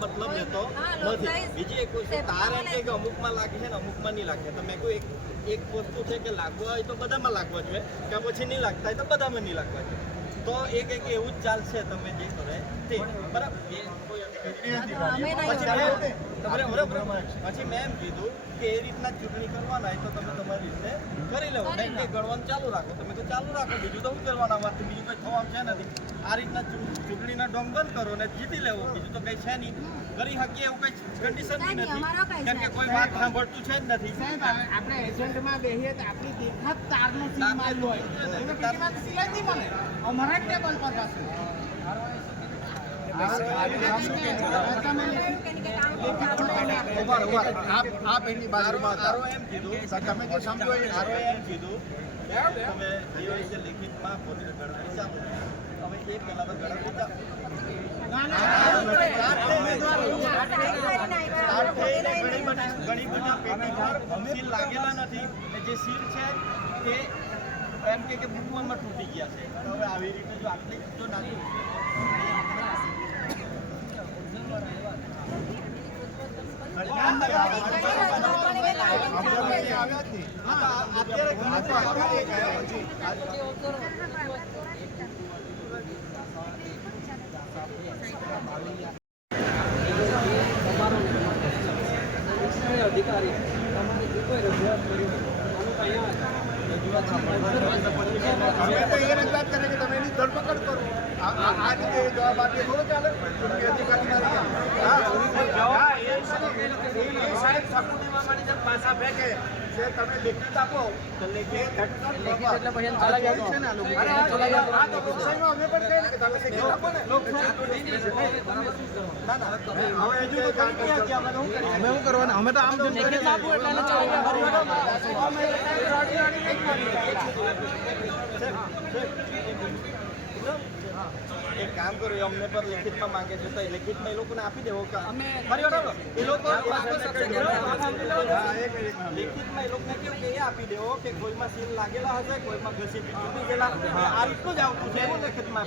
मतलब लेतो बीजी एक तार एम के अमुक में लागे है अमुक में नहीं लागे तो मैं को एक वस्तु है कि लागवा है तो बधा में लागवा જોઈએ કે પછી નહીં લાગતા હોય તો બधा में नहीं लागवा જોઈએ તો એક એવું જ ચાલશે તમે જે કરે તે બરાબર પછી મેં એમ કીધું કે એ રીતના ચૂંટણી કરવાના હોય તો તમે તમારી રીતે કરી લેવો નહીં કે ગણવાનું ચાલુ રાખો તમે તો ચાલુ રાખો બીજું તો શું કરવાના વાત બીજું કંઈ થવાનું છે નથી આ રીતના ચૂંટણીના ડોંગ બંધ કરો ને જીતી લેવો બીજું તો કંઈ છે નહીં કરી શકીએ એવું કંઈ કન્ડિશન બી નથી કેમ કે કોઈ વાત સાંભળતું છે જ નથી આપણે એજન્ટમાં બેહીએ તો આપણી દેખાત તારનો સીલ માર્યો હોય એને બીજી વાત સિલાઈ નહીં મળે અમારા ટેબલ પર પાછું आप एनी बाजूમાં તારો એમ કીધું તમે જે સમજો એ તારો એમ કીધું તમે જે રીતે લિખિતમાં પોતે ગણતરી ચાલુ હવે એ પહેલા તો ગણતરી ચાલુ ઘણી બધા પેટી પર સીલ લાગેલા નથી જે સીલ છે તે એમ કે બુકમાં તૂટી ગયા છે હવે આવી રીતે જો આટલી જો નાખી अधिकारी रजूआत करी અમે તો એ રજૂઆત કરે કે તમે એની ધરપકડ કરો આ રીતે જવાબ આપીએ થોડો ચાલે સાહેબ સપૂર્ણિમા મારી જેમ પાછા ફેંકે છે તમે લેખિત આપો તો લેખિત એટલે પછી ચલા જાય છે ને આ લોકો આ તો લોકશાહીમાં અમે પણ કહીએ કે તમે લેખિત આપો ને ના ના હવે હજુ તો કામ ક્યાં ગયા અમે શું કરવાના અમે તો આમ જેમ લેખિત આપો એટલે एक काम करो अमने पर लिखित में मांगे तो लिखित में लोग ने आपी देवो का અમે બરાબર એ લોકો लिखित में लोग ने કેવું કે એ આપી દેવો કે કોઈમાં સીલ લાગેલા હશે કોઈમાં ઘસી તૂટી ગયેલા આ રીતનું જ આવતું છે लिखित में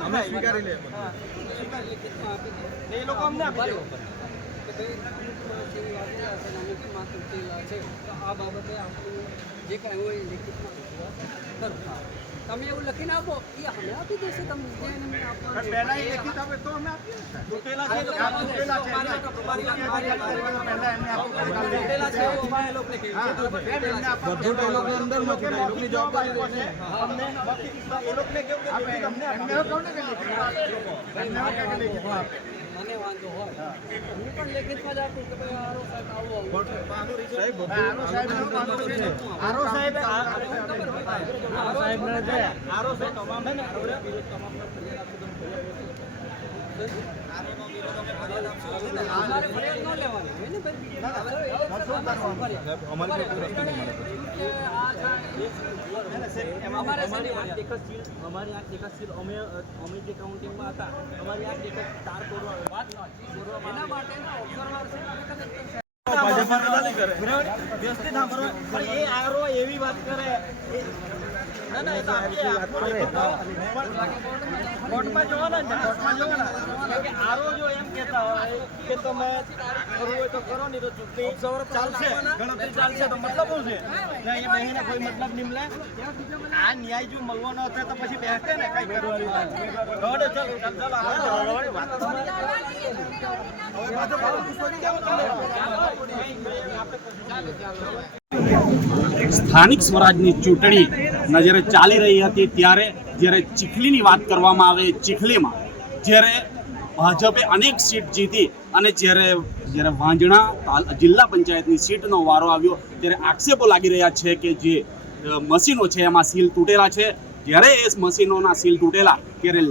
અમે સ્વીકારી લે સ્વીકારી लिखित में આપી દે એ લોકો અમને આપી દેવો કે આ બાબતે આપણું જે કાંઈ હોય લિખિતમાં કરતા તમે એવું લખીને આપો એ અમે આપી દેશે તમને પહેલા એ લેખિત આપે તો અમે આપીએ તૂટેલા છે તૂટેલા છે પહેલા એમને આપો તૂટેલા છે એ લોકોને કહીએ બધું એ લોકો અંદર નથી એ લોકોની જવાબદારી છે અમને એ લોકોને કેવું કે અમને કોને કે લેખિત આપે મને વાંધો હોય હું પણ લેખિતમાં જ આપું કે ભાઈ આરો સાહેબ આરો સાહેબ આરો સાહેબ તમામ ને વિરોધ તમામ हमारी आँख देखा सिर्फ अमे जे काउंटिंग में आता हमारी आँख देखा तार तोड़वा व्यवस्थित व्यवस्थित एवी बात करे ના ના એ તો આપીએ કોર્ટમાં જવાના ને કોર્ટમાં જવાના કારણ કે આરો જો એમ કહેતા હોય કે તમે કરવું હોય તો કરો નહીં તો ચૂંટણી ચાલશે ગણતરી ચાલશે તો મતલબ શું છે અહીંયા બેહીને કોઈ મતલબ નિમલે આ ન્યાય જો મળવાનો હતો તો પછી બેસતે ને કઈ કરવાની ચાલો સ્થાનિક સ્વરાજની ચૂંટણી જ્યારે ચાલી રહી હતી ત્યારે જ્યારે ચીખલીની વાત કરવામાં આવે ચીખલીમાં જ્યારે ભાજપે અનેક સીટ જીતી અને જ્યારે વાંજણા જિલ્લા પંચાયતની સીટનો વારો આવ્યો ત્યારે આક્ષેપો લાગી રહ્યા છે કે જે મશીનો છે એમાં સીલ તૂટેલા છે. જ્યારે એ મશીનોના સીલ તૂટેલા ત્યારે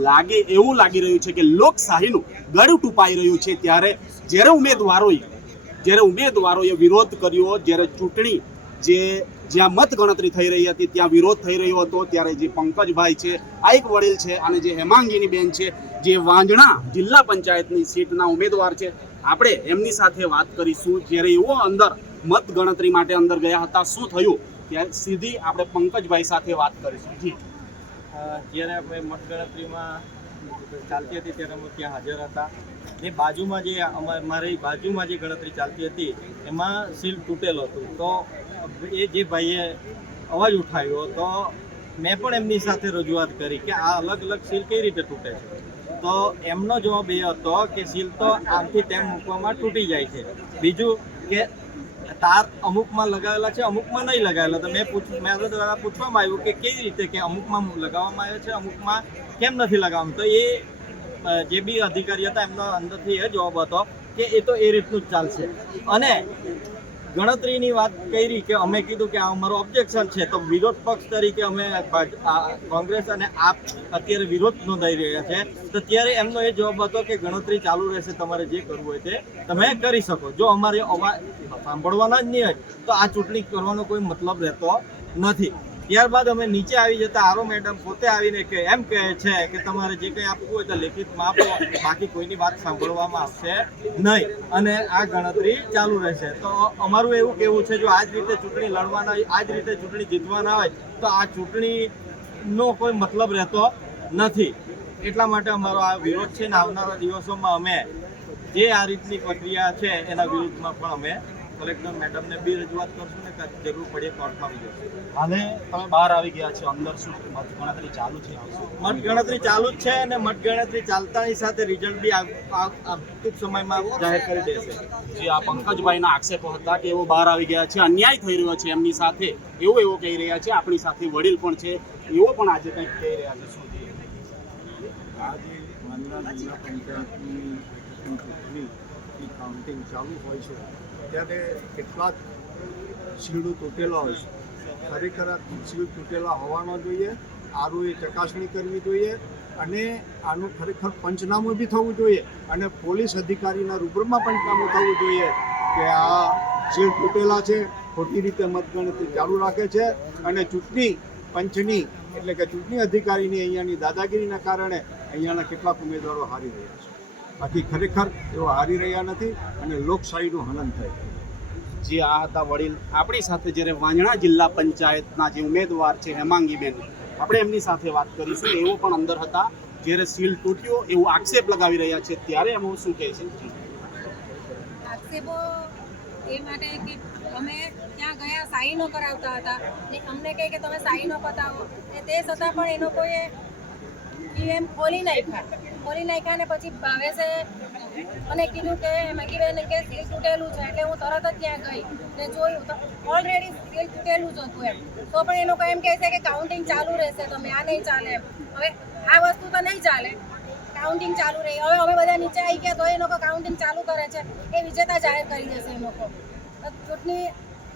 એવું લાગી રહ્યું છે કે લોકશાહીનું ગળું ટૂંપાઈ રહ્યું છે. ત્યારે જ્યારે ઉમેદવારોએ વિરોધ કર્યો, જ્યારે ચૂંટણી જ્યાં મત ગણતરી થઈ રહી હતી ત્યાં વિરોધ થઈ રહ્યો હતો, ત્યારે જે પંકજભાઈ છે આ એક વડીલ છે અને જે હેમાંગીની બેન છે જે વાંજણા જિલ્લા પંચાયતની સીટના ઉમેદવાર છે, આપણે એમની સાથે વાત કરીશું. જ્યારે એવો અંદર મત ગણતરી માટે અંદર ગયા હતા, શું થયું ત્યારે સીધી આપણે પંકજભાઈ સાથે વાત કરીશું. જી, જ્યારે આપણે મતગણતરીમાં ચાલતી હતી ત્યારે અમે ત્યાં હાજર હતા. એ બાજુમાં મારી બાજુમાં જે ગણતરી ચાલતી હતી એમાં સીલ તૂટેલો હતું. તો એ જે ભાઈએ અવાજ ઉઠાવ્યો તો મેં પણ એમની સાથે રજૂઆત કરી કે આ અલગ અલગ સીલ કઈ રીતે તૂટે છે. તો એમનો જવાબ એ હતો કે સીલ તો આમથી તેમ મૂકવામાં તૂટી જાય છે. બીજું કે તાર અમુકમાં લગાવેલા છે, અમુકમાં નહીં લગાવેલા. તો મેં દ્વારા પૂછવામાં આવ્યું કે કેવી રીતે કે અમુકમાં લગાવવામાં આવે છે, અમુકમાં કેમ નથી લગાવવામાં. તો એ જે બી અધિકારી હતા એમનો અંદરથી એ જવાબ હતો કે એ તો એ રીતનું જ ચાલશે. અને ગણતરીની વાત કરી કે અમે કીધું કે આ અમારો ઓબ્જેક્શન છે, તો વિરોધ પક્ષ તરીકે અમે કોંગ્રેસ અને આપ અત્યારે વિરોધ નોંધાઈ રહ્યા છે. તો ત્યારે એમનો એ જવાબ હતો કે ગણતરી ચાલુ રહેશે, તમારે જે કરવું હોય તે તમે કરી શકો. જો અમારે અવાજ સાંભળવાના જ નહીં હોય તો આ ચૂંટણી કરવાનો કોઈ મતલબ રહેતો નથી. ત્યારબાદ અમે નીચે આવી જતા આરો મેડમ પોતે આવીને એમ કહે છે કે તમારે જે કંઈ આપવું હોય તો લેખિતમાં આપો, બાકી કોઈની વાત સાંભળવામાં આવશે નહીં અને આ ગણતરી ચાલુ રહેશે. તો અમારું એવું કહેવું છે જો આ જ રીતે ચૂંટણી લડવાના હોય, આ જ રીતે ચૂંટણી જીતવાના હોય તો આ ચૂંટણીનો કોઈ મતલબ રહેતો નથી. એટલા માટે અમારો આ વિરોધ છે ને આવનારા દિવસોમાં અમે જે આ રીતની પ્રક્રિયા છે એના વિરુદ્ધમાં પણ અમે કલેક્ટર મેડમને બી રજૂઆત કરશું ને જરૂર પડે કોર્ટમાં બી જશું. હાલે તમે બહાર આવી ગયા છો, અંદર શું મત ગણતરી ચાલુ છે? મત ગણતરી ચાલુ જ છે અને મત ગણતરી ચાલતાની સાથે રિઝલ્ટ બી ટૂંક સમયમાં જાહેર કરી દેશે. જે આ પંકજભાઈના આક્ષેપો હતા કે એવો બહાર આવી ગયા છે, અન્યાય થઈ રહ્યો છે એમની સાથે, એવો કહી રહ્યા છે. આપણી સાથે વડીલ પણ છે, એવો પણ આજે કંઈક કહી રહ્યા છે. શું આજે વાંદરા જિલ્લા પંચાયતની ચૂંટણી કાઉન્ટિંગ ચાલુ હોય છે ત્યારે કેટલાક શીલ્ડો તૂટેલા હોય છે. ખરેખર આ શીલ્ડ તૂટેલા હોવાના જોઈએ, આરોએ ચકાસણી કરવી જોઈએ અને આનું ખરેખર પંચનામું બી થવું જોઈએ અને પોલીસ અધિકારીના રૂબરૂમાં પંચનામું થવું જોઈએ કે આ શીલ્ડ તૂટેલા છે, ખોટી રીતે મતગણતરી ચાલુ રાખે છે અને ચૂંટણી પંચની એટલે કે ચૂંટણી અધિકારીની અહીંયાની દાદાગીરીના કારણે અહીંયાના કેટલાક ઉમેદવારો હારી રહ્યા છે. બાકી ખરેખર એઓ હારી રહ્યા નથી અને લોકશાહીનું હનન થાય. જે આ હતા વડીલ આપણી સાથે, જ્યારે વાંજણા જિલ્લા પંચાયતના જે ઉમેદવાર છે હેમાંગીબેન, આપણે એમની સાથે વાત કરીશું. એવો પણ અંદર હતા, જ્યારે સીલ તૂટ્યો એવું આક્ષેપ લગાવી રહ્યા છે, ત્યારે એમ શું કહે છે? આક્ષેપો એ માટે કે અમે ત્યાં ગયા સાઈનો કરાવતા હતા ને અમને કહે કે તમે સાઈનો બતાવો ને તે છતાં પણ એ લોકોએ ઈવીએમ ખોલી નાખ્યા ને પછી ભાવેશે મને કીધું કે મગીબેન કે સીલ તૂટેલું છે. એટલે હું તરત જ ત્યાં ગઈ ને જોયું તો ઓલરેડી સીલ તૂટેલું જ હતું એમ. તો પણ એ લોકો એમ કહે છે કે કાઉન્ટિંગ ચાલુ રહેશે, તમે આ નહીં ચાલે એમ. હવે આ વસ્તુ તો નહીં ચાલે, કાઉન્ટિંગ ચાલુ રહી. હવે અમે બધા નીચે આવી ગયા તો એ લોકો કાઉન્ટિંગ ચાલુ કરે છે, એ વિજેતા જાહેર કરી દેશે એ લોકો. ચૂંટણી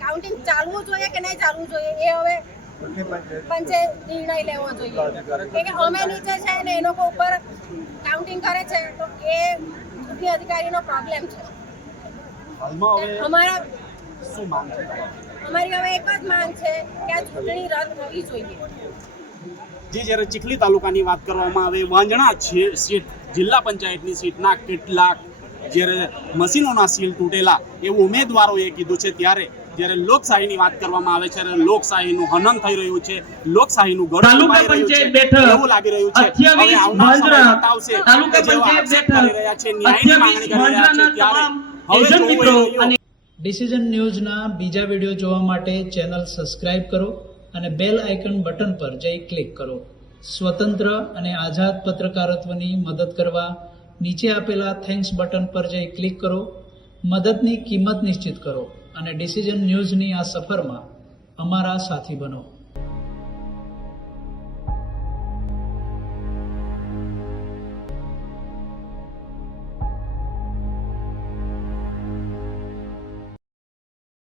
કાઉન્ટિંગ ચાલવું જોઈએ કે નહીં ચાલવું જોઈએ એ હવે પંચે નિર્ણય લેવો જોઈએ. કે અમે નીચે છે ને એ લોકો ઉપર કાઉન્ટિંગ કરે છે તો એ ચૂંટણી અધિકારીનો પ્રોબ્લેમ છે. અમારા શું માંગ છે? અમારી હવે એક જ માંગ છે કે આ ચૂંટણી રદ થવી જોઈએ. જ્યારે ચીખલી તાલુકાની વાત કરવામાં આવે, વાંજણા સીટ જિલ્લા પંચાયતની સીટના કેટલાક જ્યારે મશીનોના સીલ તૂટેલા એવું ઉમેદવારોએ કીધું છે, ત્યારે જ્યારે લોકશાહીની વાત કરવામાં આવે છે ત્યારે લોકશાહીનું હનન થઈ રહ્યું છે, લોકશાહીનું ગળું તાલુકા દબાઈ રહ્યું છે પંચાયત બેઠક એવું લાગી રહ્યું છે. 28 હવે આવનાર સમય માંજરા બતાવશે કે તાલુકા જેઓ પંચાયત આક્ષેપ બેઠક કરી રહ્યા છે, ન્યાયની માંગણી કરી રહ્યા છે, ત્યારે હવે એજન્ટ જોવું એ મિત્રો રહ્યું અને ડિસિઝન ન્યૂઝના બીજા વિડીયો જોવા માટે ચેનલ સબસ્ક્રાઇબ કરો અને બેલ આઇકન બટન પર જઈ ક્લિક કરો. સ્વતંત્ર અને આઝાદ પત્રકારત્વની મદદ કરવા નીચે આપેલા થેન્ક્સ બટન પર જઈ ક્લિક કરો. મદદની કિંમત નિશ્ચિત કરો અને ડિસિઝન ન્યૂઝની આ સફરમાં અમારા સાથી બનો.